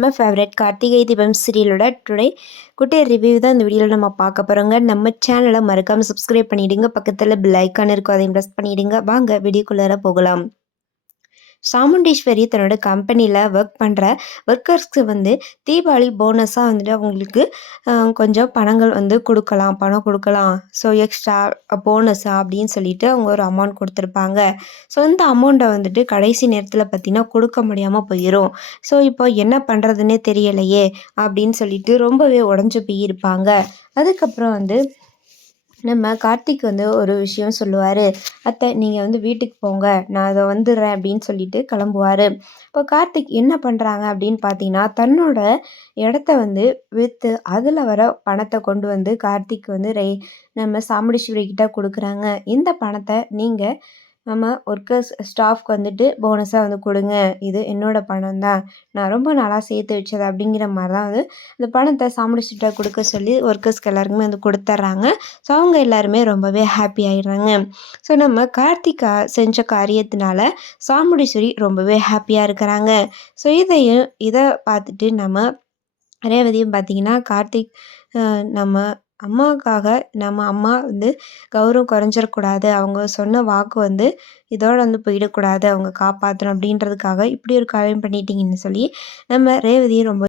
நம்ம favourite Karthigai Deepam சீரியலோட today குட்டி review தான் இந்த வீடியோவில் நம்ம பார்க்க போகிறோங்க. நம்ம சேனலை மறக்காமல் சப்ஸ்கிரைப் பண்ணிவிடுங்க. பக்கத்தில் பெல் ஐக்கான் இருக்கும், அதையும் ப்ரெஸ் பண்ணிவிடுங்க. வாங்க வீடியோக்குள்ளார போகலாம். சாமுண்டீஸ்வரி தன்னோட கம்பெனியில் ஒர்க் பண்ணுற ஒர்க்கர்ஸ்க்கு தீபாவளி போனஸாக அவங்களுக்கு கொஞ்சம் பணம் கொடுக்கலாம். ஸோ எக்ஸ்ட்ரா போனஸா அப்படின்னு சொல்லிட்டு அவங்க ஒரு அமௌண்ட் கொடுத்துருப்பாங்க. ஸோ இந்த அமௌண்ட்டை கடைசி நேரத்தில் பார்த்திங்கன்னா கொடுக்க முடியாமல் போயிடும். ஸோ இப்போ என்ன பண்ணுறதுன்னே தெரியலையே அப்படின்னு சொல்லிட்டு ரொம்பவே உடஞ்சி போயிருப்பாங்க. அதுக்கப்புறம் நம்ம கார்த்திக் ஒரு விஷயம் சொல்லுவார். அத்தை நீங்கள் வீட்டுக்கு போங்க, நான் அதை வந்துடுறேன் அப்படின்னு சொல்லிட்டு கிளம்புவார். இப்போ கார்த்திக் என்ன பண்ணுறாங்க அப்படின்னு பார்த்தீங்கன்னா, தன்னோட இடத்த விற்று அதில் வர பணத்தை கொண்டு கார்த்திக் நம்ம சாமுண்டீஸ்வரி கிட்ட கொடுக்குறாங்க. இந்த பணத்தை நீங்கள் நம்ம ஒர்க்கர்ஸ் ஸ்டாஃப்க்கு போனஸாக கொடுங்க. இது என்னோடய பணம் தான், நான் ரொம்ப நாளாக சேர்த்து வச்சது அப்படிங்கிற மாதிரி தான் இந்த பணத்தை சாமுண்டீஸ்வரிட்ட கொடுக்க சொல்லி ஒர்க்கர்ஸ்க்கு எல்லாருக்குமே கொடுத்துட்றாங்க. ஸோ அவங்க எல்லாருமே ரொம்பவே ஹாப்பி ஆகிடுறாங்க. ஸோ நம்ம கார்த்திகா செஞ்ச காரியத்தினால சாமுண்டீஸ்வரி ரொம்பவே ஹாப்பியாக இருக்கிறாங்க. ஸோ இதை பார்த்துட்டு நம்ம ரேவதியும் பார்த்திங்கன்னா, கார்த்திக் நம்ம அம்மாவுக்காக நம்ம அம்மா கௌரவம் குறைஞ்சிடக்கூடாது, அவங்க சொன்ன வாக்கு இதோட போயிடக்கூடாது, அவங்க காப்பாற்றணும் அப்படின்றதுக்காக இப்படி ஒரு காரியம் பண்ணிட்டீங்கன்னு சொல்லி நம்ம ரேவதியும் ரொம்ப